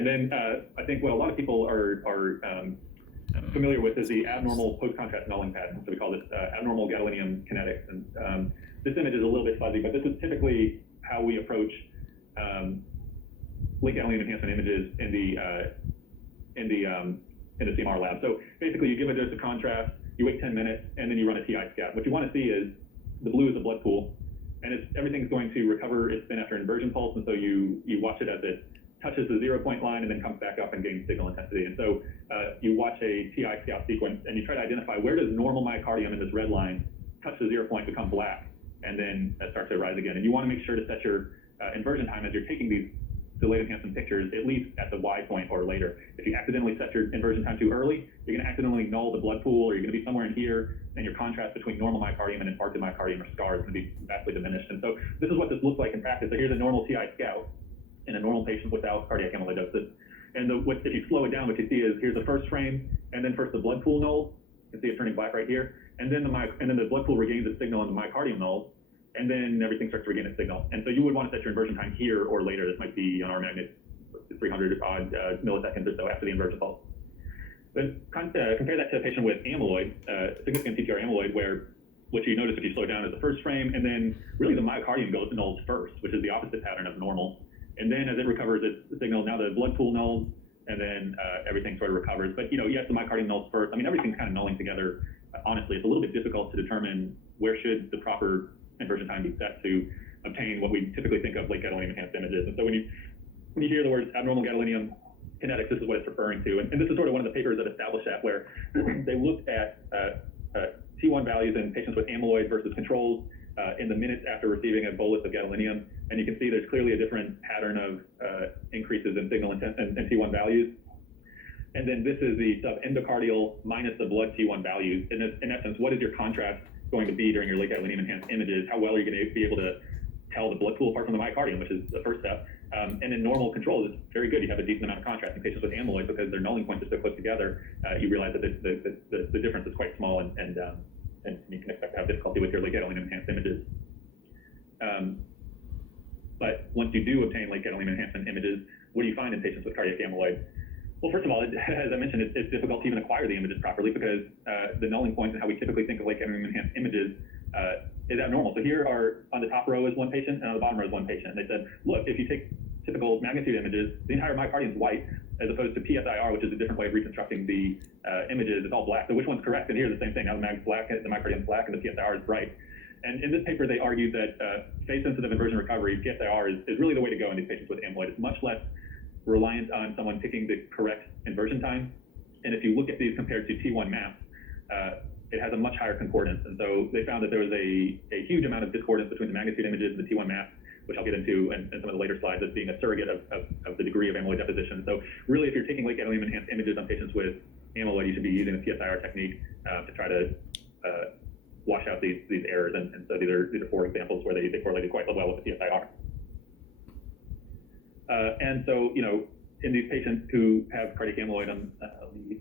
And then I think what a lot of people are familiar with is the abnormal post-contrast nulling pattern. So we call this abnormal gadolinium kinetics. And this image is a little bit fuzzy, but this is typically how we approach link gadolinium enhancement images in the CMR lab. So basically, you give a dose of contrast, you wait 10 minutes, and then you run a TI scout. What you want to see is the blue is a blood pool, and everything's going to recover its spin after inversion pulse, and so you watch it as it touches the 0 point line and then comes back up and gains signal intensity. And so you watch a TI scout sequence, and you try to identify where does normal myocardium in this red line touch the 0 point, become black, and then start to rise again. And you want to make sure to set your inversion time as you're taking these delayed enhancement pictures, at least at the Y point or later. If you accidentally set your inversion time too early, you're going to accidentally null the blood pool, or you're going to be somewhere in here, and your contrast between normal myocardium and infarcted myocardium or scar is going to be vastly diminished. And so this is what this looks like in practice. So here's a normal TI scout in a normal patient without cardiac amyloidosis. And if you slow it down, what you see is here's the first frame, and then first the blood pool nulls. You can see it turning black right here, and then the blood pool regains its signal, and the myocardium nulls, and then everything starts to regain its signal. And so you would want to set your inversion time here or later. This might be on our magnet 300 odd milliseconds or so after the inversion pulse. But compare that to a patient with amyloid, significant TTR amyloid, where what you notice if you slow down is the first frame, and then really the myocardium goes to nulls first, which is the opposite pattern of normal. And then as it recovers its signal, now the blood pool nulls, and then everything sort of recovers. But yes, the myocardium nulls first. I mean, everything's kind of nulling together. Honestly, it's a little bit difficult to determine where should the proper inversion time be set to obtain what we typically think of like gadolinium enhanced images. And so when you hear the words abnormal gadolinium kinetics, this is what it's referring to. And this is sort of one of the papers that established that, where they looked at T1 values in patients with amyloid versus controls in the minutes after receiving a bolus of gadolinium. And you can see there's clearly a different pattern of increases in signal and T1 values. And then this is the subendocardial minus the blood T1 values. In essence, what is your contrast going to be during your late gadolinium enhanced images? How well are you going to be able to tell the blood pool apart from the myocardium, which is the first step. And in normal controls, it's very good. You have a decent amount of contrast. In patients with amyloid, because their nulling points are so close together, you realize that the difference is quite small, and you can expect to have difficulty with your late gadolinium enhanced images. But once you do obtain late gadolinium enhancement images, what do you find in patients with cardiac amyloid? Well, first of all, as I mentioned, it's difficult to even acquire the images properly, because the nulling points and how we typically think of late gadolinium enhanced images is abnormal. So here are, on the top row is one patient, and on the bottom row is one patient. And they said, look, if you take typical magnitude images, the entire myocardium is white, as opposed to PSIR, which is a different way of reconstructing the images. It's all black. So which one's correct? And here's the same thing. Now the mag's black, the myocardium is black, and the PSIR is bright. And in this paper, they argued that phase-sensitive inversion recovery, PSIR, is really the way to go in these patients with amyloid. It's much less reliant on someone picking the correct inversion time. And if you look at these compared to T1 maps, it has a much higher concordance. And so they found that there was a huge amount of discordance between the magnitude images and the T1 maps, which I'll get into in some of the later slides as being a surrogate of the degree of amyloid deposition. So really, if you're taking late gadolinium enhanced images on patients with amyloid, you should be using the PSIR technique to try to wash out these errors. And so these are 4 examples where they correlated quite well with the PSIR. And so, in these patients who have cardiac amyloid, let me